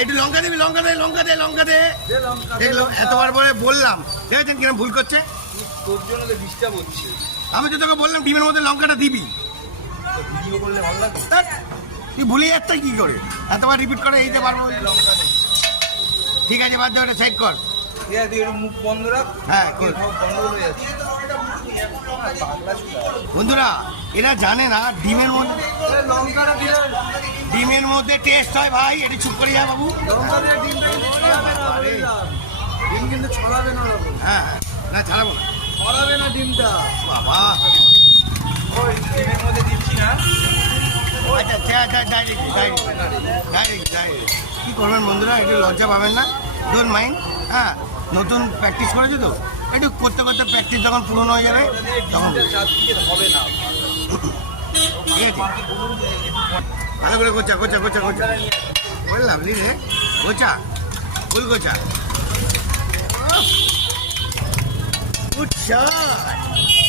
একটু লঙ্কা দিবি, লঙ্কা দে, লঙ্কা দে, লঙ্কা দে। দেখলাম এতবার বলে বললাম, দেখেছেন কিরম ভুল করছে। তোর জন্য তো ডিস্টার্ব হচ্ছে। আমি তো তোকে বললাম ডিমের মধ্যে লঙ্কাটা দিবি, ভিডিও করলে ভালো লাগে। তুই ভুলে যাচ্ছিস কি করে? এতবার রিপিট করে এইতে পারবো। লঙ্কা নেই। ঠিক আছে, বাদ দে, ওটা সাইড কর। ঠিক আছে, তুই একটু মুখ বন্ধ রাখ। হ্যাঁ, বন্ধ হয়ে যাচ্ছে। বন্ধুরা এরা জানে না ডিমের মধ্যে, লঙ্কাটা দিয়ে ডিমের মধ্যে টেস্ট হয় ভাই। এটা চুপ করে যা বাবু। লঙ্কা দিয়ে ডিমটা কিন্তু ছড়াবে না, বুঝলাম। ডিম কিন্তু ছড়াবে না বাবু। হ্যাঁ হ্যাঁ, না ছাড়াবো না ছড়াবে না ডিমটা। বাবা। ওই ডিমের মধ্যে দিচ্ছি না। আচ্ছা ডাইরেক্ট কী করবেন বন্ধুরা, একটু লজ্জা পাবেন না, ডোন্ট মাইন্ড। হ্যাঁ, নতুন প্র্যাকটিস করেছো তো, একটু করতে করতে প্র্যাকটিস যখন পুরনো হয়ে যাবে তখন চারদিকে হবে না। ঠিক আছে। ভালো করে গোচা গোচা গোচা গোচা, বললাম রে, গোচা ফুল গোচা। Good shot.